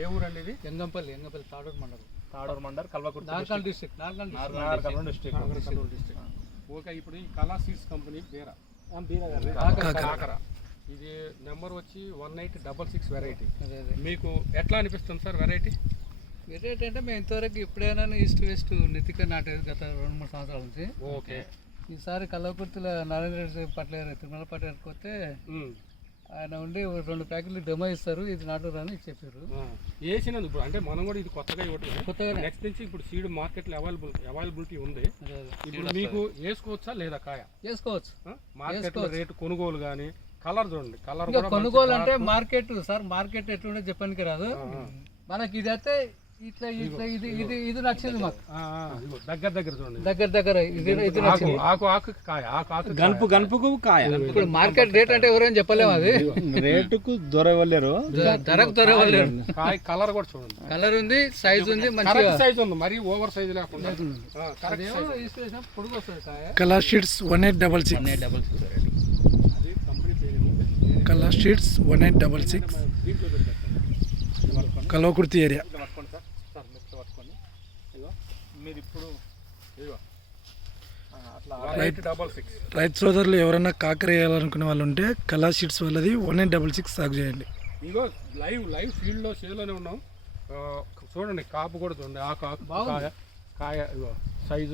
ఏ ఊరండి ఇది? Engampalli Tadur mandal Kalwakurthy Narkal district district. Okay, ఇప్పుడు ఈ కళా సీడ్స్ కంపెనీ బీరా కాకర, ఇది నెంబర్ వచ్చి 1866 వెరైటీ. మీకు ఎట్లా అనిపిస్తుంది సార్ వెరైటీ? వెరైటీ అంటే మేము ఇంతవరకు ఎప్పుడైనా ఈస్ట్ వెస్ట్ నితిక నాటేది గత 2-3 సంవత్సరాల నుంచి. ఓకే, ఈసారి కల్వకుర్తిలో నారాయణ రెడ్డి పట్ల తిరుమల పట్టేరికి పోతే ఆయన ఉండి 2 ప్యాకెట్లు డెమో ఇస్తారు, ఇది నాటురు అని చెప్పారు. వేసినందుకు ఇప్పుడు అంటే మనం కూడా ఇది కొత్తగా ఇవ్వటం. నెక్స్ట్ నుంచి ఇప్పుడు సీడ్ మార్కెట్లో అవైలబిలిటీ ఉంది. ఇప్పుడు మీకు వేసుకోవచ్చా లేదా కాయ? వేసుకోవచ్చు. మార్కెట్లో రేటు కొనుగోలు కానీ కలర్ చూడండి, కలర్ కొనుగోలు అంటే మార్కెట్ సార్, మార్కెట్ ఎట్లుండే చెప్పడానికి రాదు. మనకి ఇది అయితే ఇట్లా ఇట్లా ఇది ఇది ఇది నచ్చింది మాకు. దగ్గర చూడండి, దగ్గర ఇది నచ్చింది. ఆకు కాయ, ఆకు గనుపుకు కాయ. ఇప్పుడు మార్కెట్ రేట్ అంటే ఎవరైనా చెప్పలేము, అది రేటుకు దొరవలేరు, ధరకు దొరవలేరు. కాయ కలర్ కూడా చూడండి, కలర్ ఉంది, సైజ్ ఉంది, మంచి సైజ్ ఉంది, మరి ఓవర్ సైజ్ లేకుండా పొడుగు వస్తుంది కాయ. కళా షీట్స్ 1866 కళా షీట్స్ 1866 కల్వకుర్తి ఏరియా. మీరు ఇప్పుడు రైతు సోదరులు ఎవరైనా కాకర వేయాలనుకునే వాళ్ళు ఉంటే కళా షీట్స్ వాళ్ళది 1866 సాగు చేయండి. ఇగో లైవ్ ఫీల్డ్లో చేలోనే ఉన్నాం. చూడండి కాపు కూడా చూడండి, ఆకు కాయ, ఇగో సైజు